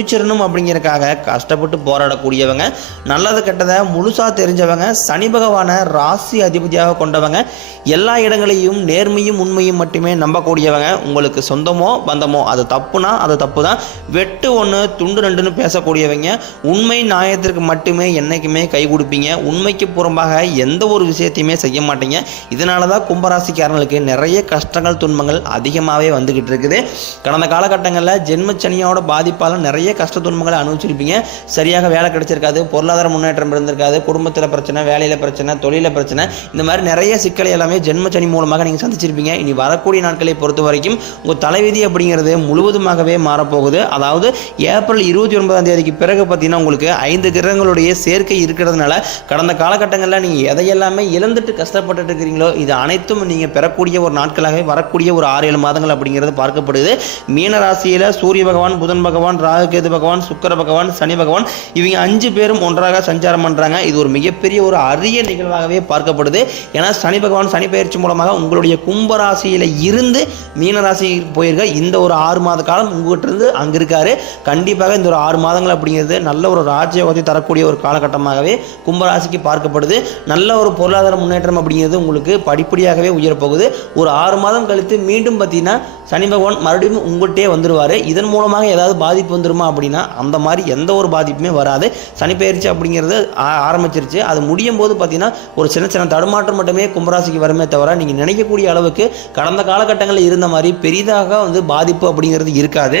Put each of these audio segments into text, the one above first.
முடிச்சிடணும் அப்படிங்கிறக்காக கஷ்டப்பட்டு போராடக்கூடியவங்க நல்லது கெட்டதை முழுசாக தெரிஞ்சவங்க சனி பகவானை ராசி அதிபதியாக கொண்டவங்க எல்லா இடங்களையும் நேர்மையும் உண்மையும் மட்டுமே நம்பக்கூடியவங்க உங்களுக்கு சொந்தமோ பந்தமோ அது தப்புனா அது தப்பு தான் வெட்டு ஒன்று துண்டு ரெண்டுன்னு பேசக்கூடியவங்க உண்மை நியாயத்திற்கு மட்டுமே என்றைக்குமே கை கொடுப்பீங்க. உண்மைக்கு புறம்பாக எந்த ஒரு விஷயத்தையுமே செய்ய மாட்டீங்க. இதனால தான் கும்பராசிக்காரங்களுக்கு நிறைய கஷ்டங்கள் துன்பங்கள் அதிகமாகவே வந்துக்கிட்டு இருக்குது. கடந்த காலகட்டங்களில் ஜென்மச்சனியோட பாதிப்பால் நிறைய கஷ்ட துன்பங்களை அனுபவிச்சிருப்பீங்க. சரியாக வேலை கிடைச்சிருக்காது பொருளாதார முன்னேற்றம் இருந்திருக்காது குடும்பத்தில் பிரச்சனை வேலையில் பிரச்சனை தொழிலில் பிரச்சனை இந்த மாதிரி நிறைய சிக்கலை எல்லாமே ஜென்மச்சனி மூலமாக நீங்கள் சந்திச்சிருப்பீங்க. இனி வரக்கூடிய நாட்களை பொறுத்த வரைக்கும் உங்கள் தலைவிதி அப்படிங்கிறது முழுவதுமாகவே மாறப்போகுது. அதாவது ஏப்ரல் இருபத்தி ஒன்பதாம் தேதிக்கு பிறகு பார்த்தீங்கன்னா உங்களுக்கு ஐந்து கிரகங்களுடைய சேர்க்கை இருக்கிறதுனால கடந்த காலகட்டங்களில் நீங்கள் எதையெல்லாமே இழந்துட்டு கஷ்டப்பட்டுட்டு இருக்கிறீங்களோ இது அனைத்தும் நீங்கள் பெறக்கூடிய ஒரு நாட்களாகவே வரக்கூடிய ஒரு ஆறு ஏழு மாதங்கள் அப்படிங்கிறது பார்க்கப்படுது. மீன ராசியில் சூரிய பகவான் புதன் பகவான் ராகு கேது பகவான் சுக்கர பகவான் சனி பகவான் இவங்க அஞ்சு பேரும் ஒன்றாக சஞ்சாரம் பண்ணுறாங்க இது ஒரு மிகப்பெரிய ஒரு அரிய நிகழ்வாகவே பார்க்கப்படுது. ஏன்னா சனி பகவான் சனி பயிற்சி மூலமாக உங்களுடைய கும்பராசியில் இருந்து மீனராசிக்கு போயிருக்க இந்த ஒரு ஆறு மாத காலம் உங்ககிட்ட இருந்து அங்கே இருக்காரு கண்டிப்பாக இந்த ஒரு ஆறு மாதங்கள் அப்படிங்கிறது நல்ல ஒரு ராஜ்யோகத்தை தரக்கூடிய ஒரு காலகட்டமாகவே கும்பராசிக்கு பார்க்கப்படுது. நல்ல ஒரு பொருளாதார முன்னேற்றம் அப்படிங்கிறது உங்களுக்கு படிப்படியாகவே உயரப்போகுது. ஒரு ஆறு மாதம் கழித்து மீண்டும் பார்த்தீங்கன்னா சனி பகவான் மறுபடியும் உங்கள்கிட்டே வந்துடுவார் இதன் மூலமாக ஏதாவது பாதிப்பு வந்துருமா அப்படின்னா அந்த மாதிரி எந்த ஒரு பாதிப்புமே வராது. சனி பயிற்சி அப்படிங்கிறது ஆரம்பிச்சிருச்சு. அது முடியும் போது பார்த்தீங்கன்னா ஒரு சின்ன சின்ன தடுமாற்றம் மட்டுமே கும்பராசிக்கு வருமே தவிர நீங்கள் நினைக்கக்கூடிய அளவுக்கு கடந்த காலகட்டங்களில் இருந்த மாதிரி பெரிதாக வந்து பாதிப்பு அப்படிங்கிறது இருக்காது.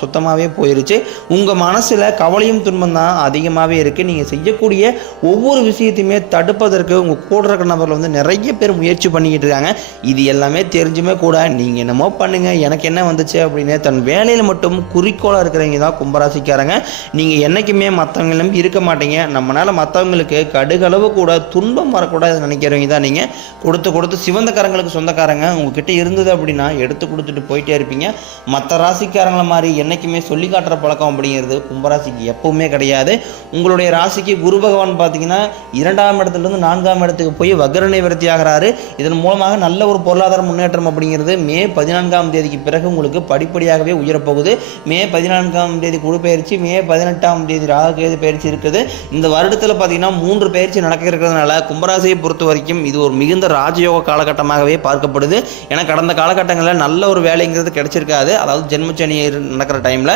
சுத்தமாகவே போயிருச்சு. உங்கள் மனசில் கவலையும் துன்பம் தான் அதிகமாகவே இருக்குது நீங்கள் செய்யக்கூடிய ஒவ்வொரு விஷயத்தையுமே தடுப்பதற்கு உங்கள் கூட இருக்கிற நபர்கள் வந்து நிறைய பேர் முயற்சி பண்ணிக்கிட்டு இருக்காங்க. இது எல்லாமே தெரிஞ்சுமே கூட நீங்கள் என்னமோ பண்ணுங்கள் எனக்கு என்ன வந்துச்சு அப்படின்னு தன் வேலையில் மட்டும் குறிக்கோளாக இருக்கிறவங்க தான் கும்பராசிக்காரங்க. நீங்கள் என்றைக்குமே மற்றவங்களும் இருக்க மாட்டீங்க. நம்மளால் மற்றவங்களுக்கு கடுகளவு கூட துன்பம் வரக்கூடாது நினைக்கிறவங்க தான் நீங்கள் கொடுத்து கொடுத்து சிவந்தக்காரங்களுக்கு சொந்தக்காரங்க. உங்ககிட்ட இருந்தது அப்படின்னா எடுத்து கொடுத்துட்டு போயிட்டே இருப்பீங்க. மற்ற ராசிக்காரங்களை மாதிரி என்றைக்குமே சொல்லி காட்டுற பழக்கம் அப்படிங்கிறது கும்பராசிக்கு எப்பவுமே கிடையாது. உங்களுடைய ராசிக்கு குரு பகவான் பார்த்தீங்கன்னா இரண்டாம் இடத்துலேருந்து நான்காம் இடத்துக்கு போய் வக்ர நிவர்த்தி ஆகிறாரு இதன் மூலமாக நல்ல ஒரு பொருளாதார முன்னேற்றம் அப்படிங்கிறது மே பதினான்காம் தேதிக்கு பிறகு உங்களுக்கு படிப்படியாகவே உயரப்போகுது. மே பதினான்காம் தேதி குழு பயிற்சி மே பதினெட்டாம் தேதி ராகுகேது பயிற்சி இருக்குது. இந்த வருடத்தில் பார்த்தீங்கன்னா மூன்று பயிற்சி நடக்க இருக்கிறதுனால கும்பராசியை பொறுத்த வரைக்கும் இது ஒரு மிகுந்த ராஜயோக காலகட்டமாகவே பார்க்கப்படுது. ஏன்னா கடந்த காலகட்டங்களில் நல்ல ஒரு வேலைங்கிறது கிடைச்சிருக்காது. அதாவது ஜென்மச்சனி நடக்கிற டைமில்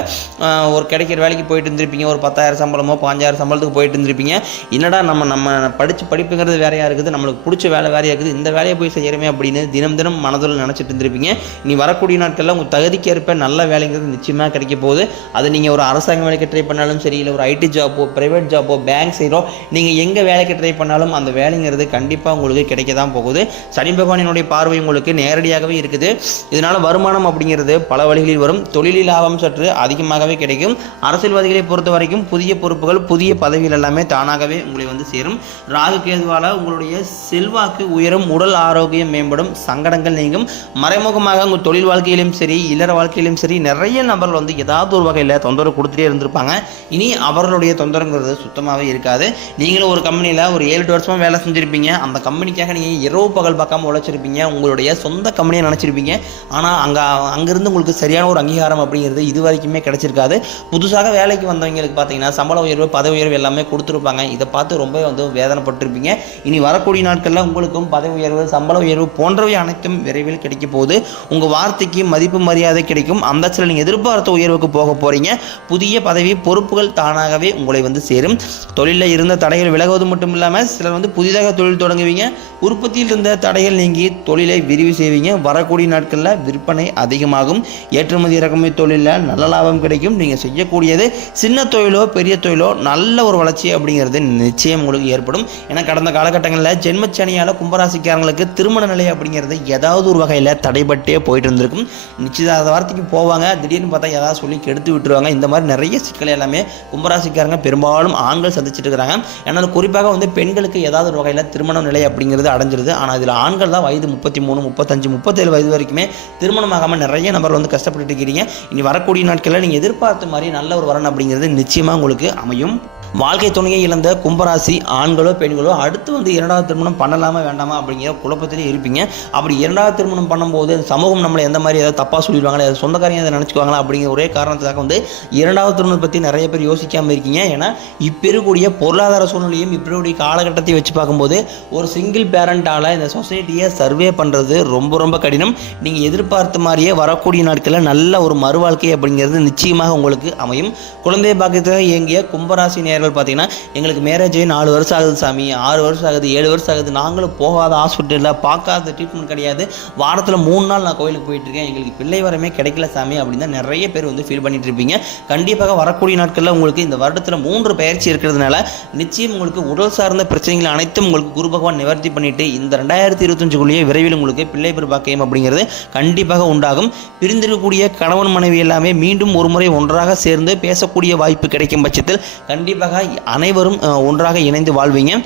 ஒரு கிடைக்கிற வேலைக்கு போயிட்டு இருந்திருப்பீங்க. ஒரு பத்தாயிரம் சம்பளமோ பாஞ்சாயிரம் சம்பளத்துக்கு போயிட்டு இருந்திருப்பீங்க. என்னடா நம்ம நம்ம படித்து படிப்புங்கிறது வேறையாக இருக்குது நம்மளுக்கு பிடிச்ச வேலை வேறையாக இருக்குது. இந்த வேலையை போய் செய்கிறமே அப்படின்னு தினம் தினம் மனதில் நினச்சிட்டு இருந்திருப்பீங்க. நீ வரக்கூடிய நாட்களில் உங்கள் தகுதிக்கு ஏற்ப நல்ல வேலைங்கிறது நிச்சயமாக கிடைக்க போகுது. அது நீங்கள் ஒரு அரசாங்க வேலைக்கு ட்ரை பண்ணாலும் சரி இல்லை ஒரு ஐடி ஜாப்போ ப்ரைவேட் ஜாப்போ பேங்க் சைடோ நீங்கள் எங்கே வேலைக்கு ட்ரை பண்ணாலும் அந்த வேலைங்கிறது கண்டிப்பாக உங்களுக்கு கிடைக்க தான் போகுது. சனி பகவானினுடைய பார்வை உங்களுக்கு நேரடியாகவே இருக்குது. இதனால் வருமானம் அப்படிங்கிறது பல வழிகளில் வரும். தொழிலில் லாபம் சற்று அதிகமாகவே கிடைக்கும். அரசியல்வாதிகளை பொறுத்த வரைக்கும் புதிய பொறுப்புகள் புதிய பதவிகள் எல்லாமே தானாகவே உங்களை வந்து சேரும். ராகு கேதுவால உங்களுடைய செல்வாக்கு உயரும் உடல் ஆரோக்கியம் மேம்படும் சங்கடங்கள் நீங்கும். மறைமுகமாக உங்கள் தொழில் வாழ்க்கையிலும் சரி இல்லற வாழ்க்கையிலும் சரி நிறைய நபர்கள் வந்து ஏதாவது ஒரு வகையில் தொந்தரவு கொடுத்துட்டே இருந்திருப்பாங்க. இனி அவர்களுடைய தொந்தரங்கிறது சுத்தமாகவே இருக்காது. நீங்களும் ஒரு கம்பெனியில் ஒரு ஏழு எட்டு வருஷமாக வேலை செஞ்சுருப்பீங்க. அந்த கம்பெனிக்காக நீங்கள் இரவு பகல் பார்க்காம உழைச்சிருப்பீங்க. உங்களுடைய சொந்த கம்பெனியை நினச்சிருப்பீங்க. ஆனால் அங்கே அங்கேருந்து உங்களுக்கு சரியான ஒரு அங்கீகாரம் அப்படிங்கிறது இது வரைக்குமே கிடச்சிருக்காது. புதுசாக வேலைக்கு வந்தவங்களுக்கு பார்த்தீங்கன்னா சம்பள உயர்வு பதவி உயர்வு எல்லாமே கொடுத்துருப்பாங்க. இதை பார்த்து ரொம்ப வந்து வேதனைப்பட்டிருப்பீங்க. இனி வரக்கூடிய நாட்களில் உங்களுக்கும் பதவி உயர்வு சம்பள உயர்வு போன்றவை அனைத்தும் விரைவில் கிடைக்க போகுது. உங்கள் வார்த்தைக்கு மதிப்பு மரியாதை கிடைக்கும். அந்த சில நீங்கள் எதிர்பார்த்த உயர்வுக்கு போக போகிறீங்க புதிய பதவி பொறுப்புகள் தானாகவே உங்களை வந்து சேரும். தொழிலில் இருந்த தடைகள் விலகுவது மட்டும் இல்லாமல் சிலர் வந்து புதிதாக தொழில் தொடங்குவீங்க. உற்பத்தியில் இருந்த தடைகள் நீங்கி தொழிலை விரிவு செய்வீங்க. வரக்கூடிய நாட்களில் விற்பனை அதிகமாகும். ஏற்றுமதி இறக்குமதி தொழிலில் நல்ல லாபம் கிடைக்கும். நீங்கள் செய்யக்கூடியது சின்ன தொழிலோ பெரிய தொழிலோ நல்ல ஒரு வளர்ச்சி அப்படிங்கிறது நிச்சயம் உங்களுக்கு ஏற்படும். ஏன்னா கடந்த காலகட்டங்களில் ஜென்மச்சனியால் கும்பராசிக்காரங்களுக்கு திருமண நிலை அப்படிங்கிறது ஏதாவது ஒரு வகையில் தடைபட்டே போயிட்டு இருந்திருக்கும் நிச்சயதார்த்த வார்த்தைக்கு போவாங்க. திடீர்னு பார்த்தா ஏதாவது சொல்லி கெடுத்து விட்டுருவாங்க. இந்த மாதிரி நிறைய சிக்கல் எல்லாமே கும்பராசிக்காரங்க பெரும்பாலும் ஆண்கள் சந்திச்சுட்டு இருக்கிறாங்க. ஏன்னா குறிப்பாக வந்து பெண்களுக்கு ஏதாவது ஒரு வகையில் திருமண நிலை அப்படிங்கிறது அடைஞ்சிருது. ஆனால் இதில் ஆண்கள் தான் வயது முப்பத்தி மூணு முப்பத்தஞ்சு முப்பத்தேழு வயது வரைக்குமே திருமணமாகாமல் நிறைய நபர் வந்து கஷ்டப்பட்டு இருக்கிறீங்க. இனி வர வரக்கூடிய நாட்களில் நீங்கள் எதிர்பார்த்த மாதிரி நல்ல ஒரு வரன் அப்படிங்கிறது நிச்சயமாக உங்களுக்கு அமையும். வாழ்க்கை துணையை இழந்த கும்பராசி ஆண்களோ பெண்களோ அடுத்து வந்து இரண்டாவது திருமணம் பண்ணலாமா வேண்டாமா அப்படிங்கிற குழப்பத்திலே இருப்பீங்க. அப்படி இரண்டாவது திருமணம் பண்ணும்போது சமூகம் நம்மளை எந்த மாதிரி ஏதாவது தப்பாக சொல்லிடுவாங்களா ஏதாவது சொந்தக்காரங்க அதை நினச்சிக்குவாங்களா அப்படிங்கிற ஒரே காரணத்துக்காக வந்து இரண்டாவது திருமணம் பற்றி நிறைய பேர் யோசிக்காமல் இருக்கீங்க. ஏன்னா இப்போ இருக்கக்கூடிய பொருளாதார சூழ்நிலையும் இப்போ இருக்கக்கூடிய காலகட்டத்தை வச்சு பார்க்கும்போது ஒரு சிங்கிள் பேரண்டால் இந்த சொசைட்டியை சர்வே பண்ணுறது ரொம்ப ரொம்ப கடினம். நீங்கள் எதிர்பார்த்த மாதிரியே வரக்கூடிய நாட்களில் நல்ல ஒரு மறுவாழ்க்கை அப்படிங்கிறது நிச்சயமாக உங்களுக்கு அமையும். குழந்தை பாக்கியத்தில் இயங்கிய கும்பராசி நேர்கள் பார்த்தீங்கன்னா எங்களுக்கு மேரேஜ் நாலு வருஷம் ஆகுது சாமி. ஆறு வருஷம் ஆகுது ஏழு வருஷம் ஆகுது. நாங்களும் போகாத ஹாஸ்பிட்டலில் பார்க்காத ட்ரீட்மெண்ட் கிடையாது. வாரத்தில் மூணு நாள் நான் கோயிலுக்கு போயிட்டு இருக்கேன். எங்களுக்கு பிள்ளை வரமே கிடைக்கல சாமி அப்படின்னு தான் நிறைய பேர் வந்து ஃபீல் பண்ணிட்டு இருப்பீங்க. கண்டிப்பாக வரக்கூடிய நாட்களில் உங்களுக்கு இந்த வருடத்தில் மூன்று பயிற்சி இருக்கிறதுனால நிச்சயம் உங்களுக்கு உடல் சார்ந்த பிரச்சனைகள் அனைத்தும் உங்களுக்கு குரு பகவான் நிவர்த்தி பண்ணிட்டு இந்த ரெண்டாயிரத்தி இருபத்தஞ்சுக்குள்ளேயே விரைவில் உங்களுக்கு பிள்ளை பெரு பாக்கியம் அப்படிங்கிறது கண்டிப்பாக உண்டாகும். பிரிந்திருக்கக்கூடிய கணவன் மனைவி எல்லாமே மீண்டும் ஒரு முறை ஒன்றாக சேர்ந்து பேசக்கூடிய வாய்ப்பு கிடைக்கும் பட்சத்தில் கண்டிப்பாக அனைவரும் ஒன்றாக இணைந்து வாழ்வீங்க.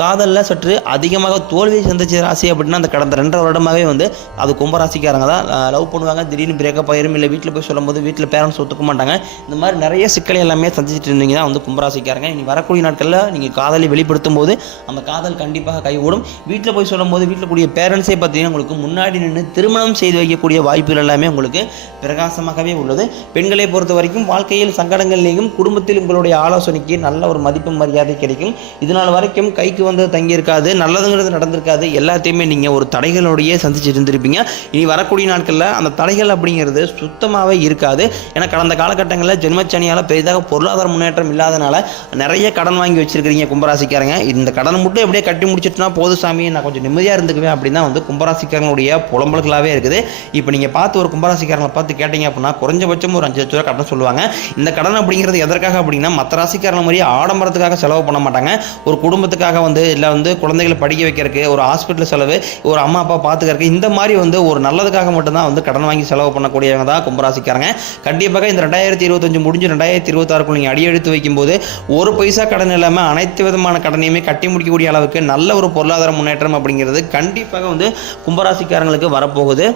காதலில் சற்று அதிகமாக தோல்வியை சந்திச்ச ராசி அப்படின்னா அந்த கடந்த ரெண்டரை வருடமாகவே வந்து அது கும்பராசிக்காரங்க தான். லவ் பண்ணுவாங்க. திடீர்னு பிரேக்கப் ஆயிரும். இல்லை வீட்டில் போய் சொல்லும்போது வீட்டில் பேரண்ட்ஸ் ஒத்துக்க மாட்டாங்க. இந்த மாதிரி நிறைய சிக்கலை எல்லாமே சந்திச்சுட்டு இருந்தீங்கன்னா வந்து கும்பராசிக்காரங்க இனி வரக்கூடிய நாட்களில் நீங்கள் காதலை வெளிப்படுத்தும் போது அந்த காதல் கண்டிப்பாக கைகூடும். வீட்டில் போய் சொல்லும்போது வீட்டில் கூடிய பேரண்ட்ஸே பார்த்தீங்கன்னா உங்களுக்கு முன்னாடி நின்று திருமணம் செய்து வைக்கக்கூடிய வாய்ப்புகள் எல்லாமே உங்களுக்கு பிரகாசமாகவே உள்ளது. பெண்களை பொறுத்த வரைக்கும் வாழ்க்கையில் சங்கடங்கள்லேயும் குடும்பத்தில் உங்களுடைய ஆலோசனைக்கு நல்ல ஒரு மதிப்பு மரியாதை கிடைக்கும். இதனால் வரைக்கும் கைக்கு வந்து தங்கியிருக்காது நல்லதுங்கிறது நடந்திருக்காது. எல்லாத்தையுமே நீங்கள் ஒரு தடைகளோடையே சந்திச்சுட்டு இருந்திருப்பீங்க. இனி வரக்கூடிய நாட்களில் அந்த தடைகள் அப்படிங்கிறது சுத்தமாகவே இருக்காது. ஏன்னா கடந்த காலகட்டங்களில் ஜென்மச்சனியால் பெரிதாக பொருளாதார முன்னேற்றம் இல்லாதனால நிறைய கடன் வாங்கி வச்சிருக்கிறீங்க கும்பராசிக்காரங்க. இந்த கடன் மட்டும் எப்படியே கட்டி முடிச்சிட்டுனா போது சாமி நான் கொஞ்சம் நிம்மதியாக இருந்துக்குவேன் அப்படின்னு தான் வந்து கும்பராசிக்காரங்களுடைய புலம்பல்களாகவே இருக்குது. இப்போ நீங்கள் பார்த்து ஒரு கும்பராசிக்காரங்களை பார்த்து கேட்டீங்க அப்படின்னா குறைஞ்சபட்சம் ஒரு அஞ்சு லட்ச ரூபா கடன் சொல்லுவாங்க. இந்த கடன் அப்படிங்கிறது எதற்காக அப்படின்னா மற்ற ராசிக்காரங்க மாதிரி ஆடம்பரத்துக்காக செலவு பண்ண மாட்டாங்க. ஒரு குடும்பத்துக்காக வந்து வந்து இல்லை வந்து குழந்தைகளை படிக்க வைக்கிறதுக்கு ஒரு ஹாஸ்பிட்டல் செலவு ஒரு அம்மா அப்பா பார்த்துக்கிறதுக்கு இந்த மாதிரி வந்து ஒரு நல்லதுக்காக மட்டும்தான் வந்து கடன் வாங்கி செலவு பண்ணக்கூடியவங்க தான் கும்பராசிக்காரங்க. கண்டிப்பாக இந்த ரெண்டாயிரத்தி இருபத்தஞ்சு முடிஞ்சு ரெண்டாயிரத்தி இருபத்தாறுக்குள்ள நீங்கள் அடியெடுத்து வைக்கும்போது ஒரு பைசா கடன் இல்லாமல் அனைத்து விதமான கடனையுமே கட்டி முடிக்கக்கூடிய அளவுக்கு நல்ல ஒரு பொருளாதார முன்னேற்றம் அப்படிங்கிறது கண்டிப்பாக வந்து கும்பராசிக்காரங்களுக்கு வரப்போகுது.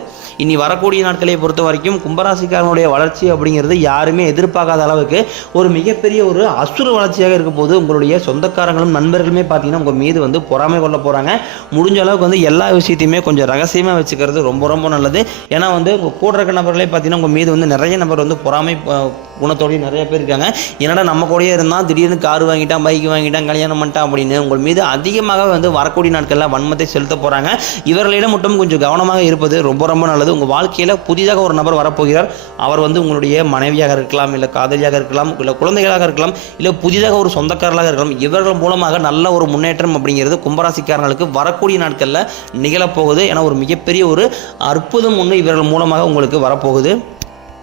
இனி வரக்கூடிய நாட்களை பொறுத்த வரைக்கும் கும்பராசிக்காரனுடைய வளர்ச்சி அப்படிங்கிறது யாருமே எதிர்பார்க்காத அளவுக்கு ஒரு மிகப்பெரிய ஒரு அசுர வளர்ச்சியாக இருக்கும் போது உங்களுடைய சொந்தக்காரங்களும் நண்பர்களுமே பார்த்தீங்கன்னா உங்கள் மீது வந்து பொறாமை கொள்ள போகிறாங்க முடிஞ்ச அளவுக்கு வந்து எல்லா விஷயத்தையுமே கொஞ்சம் ரகசியமாக வச்சுக்கிறது ரொம்ப ரொம்ப நல்லது. ஏன்னா வந்து உங்கள் கூட இருக்க நபர்களே பார்த்தீங்கன்னா உங்கள் மீது வந்து நிறைய நபர் வந்து பொறாமை அஹ், குணத்தோடய நிறைய பேர் இருக்காங்க. என்னடா நம்ம கூடயே இருந்தால் திடீர்னு கார் வாங்கிட்டான் பைக் வாங்கிட்டான் கல்யாணம் பண்ணிட்டான் அப்படின்னு உங்கள் மீது அதிகமாக வந்து வரக்கூடிய நாட்களில் வன்மத்தை செலுத்த போகிறாங்க இவர்களிடம் மட்டும் கொஞ்சம் கவனமாக இருப்பது ரொம்ப ரொம்ப நல்லது. உங்கள் வாழ்க்கையில் புதிதாக ஒரு நபர் வரப்போகிறார். அவர் வந்து உங்களுடைய மனைவியாக இருக்கலாம் இல்லை காதலியாக இருக்கலாம் இல்லை குழந்தைகளாக இருக்கலாம் இல்லை புதிதாக ஒரு சொந்தக்காரர்களாக இருக்கலாம். இவர்கள் மூலமாக நல்ல ஒரு முன்னேற்றம் அப்படிங்கிறது கும்பராசிக்காரங்களுக்கு வரக்கூடிய நாட்களில் நிகழப்போகுது. ஏன்னா ஒரு மிகப்பெரிய ஒரு அற்புதம் ஒன்று இவர்கள் மூலமாக உங்களுக்கு வரப்போகுது.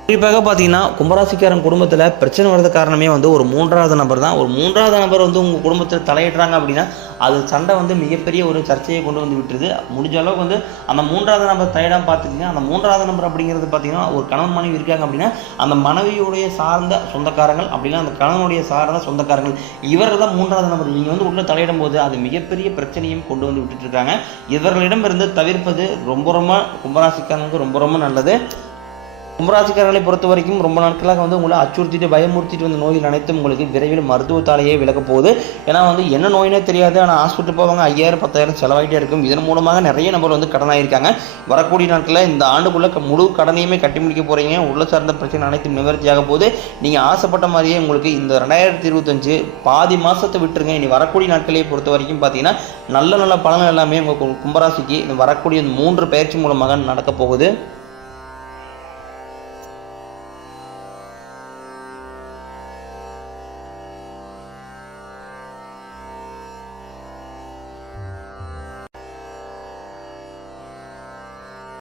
குறிப்பாக பார்த்தீங்கன்னா கும்பராசிக்காரன் குடும்பத்தில் பிரச்சனை வர்றது காரணமே வந்து ஒரு மூன்றாவது நபர் தான். ஒரு மூன்றாவது நபர் வந்து உங்கள் குடும்பத்தில் தலையிடுறாங்க அப்படின்னா அது சண்டை வந்து மிகப்பெரிய ஒரு சர்ச்சையை கொண்டு வந்து விட்டுருது. முடிஞ்ச அளவுக்கு வந்து அந்த மூன்றாவது நபர் தலையிடாமல் பார்த்துக்கிங்க அந்த மூன்றாவது நபர் அப்படிங்கிறது பார்த்தீங்கன்னா ஒரு கணவன் மனைவி இருக்காங்க அப்படின்னா அந்த மனைவியுடைய சார்ந்த சொந்தக்காரங்கள் அப்படின்னா அந்த கணவனுடைய சார்ந்த சொந்தக்காரங்கள் இவர்கள் தான் மூன்றாவது நபர். நீங்கள் வந்து உள்ளே தலையிடும் போது அது மிகப்பெரிய பிரச்சனையும் கொண்டு வந்து விட்டுட்டு இருக்காங்க. இவர்களிடம் இருந்து தவிர்ப்பது ரொம்ப ரொம்ப கும்பராசிக்காரனுக்கு ரொம்ப ரொம்ப நல்லது. கும்பராசிக்காரர்களை பொறுத்த வரைக்கும் ரொம்ப நாட்களாக வந்து உங்களை அச்சுறுத்திட்டு பயமுறுத்திட்டு வந்த நோய்கள் அனைத்தும் உங்களுக்கு விரைவில் மருத்துவத்தாலேயே விலக போகுது. ஏன்னா வந்து என்ன நோயினே தெரியாது. ஆனால் ஹாஸ்பிட்டல் போவாங்க ஐயாயிரம் பத்தாயிரம் செலவாகிட்டே இருக்கும். இதன் மூலமாக நிறைய நபர் வந்து கடனாயிருக்காங்க. வரக்கூடிய நாட்களில் இந்த ஆண்டுக்குள்ள க- முழு கடனையுமே கட்டி முடிக்க போறீங்க. உள்ள சார்ந்த பிரச்சனை அனைத்தும் நிவர்த்தியாக போகுது. நீங்கள் ஆசைப்பட்ட மாதிரியே உங்களுக்கு இந்த ரெண்டாயிரத்தி இருபத்தஞ்சு பாதி மாசத்தை விட்டுருங்க. இனி வரக்கூடிய நாட்களையே பொறுத்த வரைக்கும் பார்த்தீங்கன்னா நல்ல நல்ல பலன்கள் எல்லாமே உங்கள் கும்பராசிக்கு வரக்கூடிய இந்த மூன்று பயிற்சி மூலமாக நடக்க போகுது.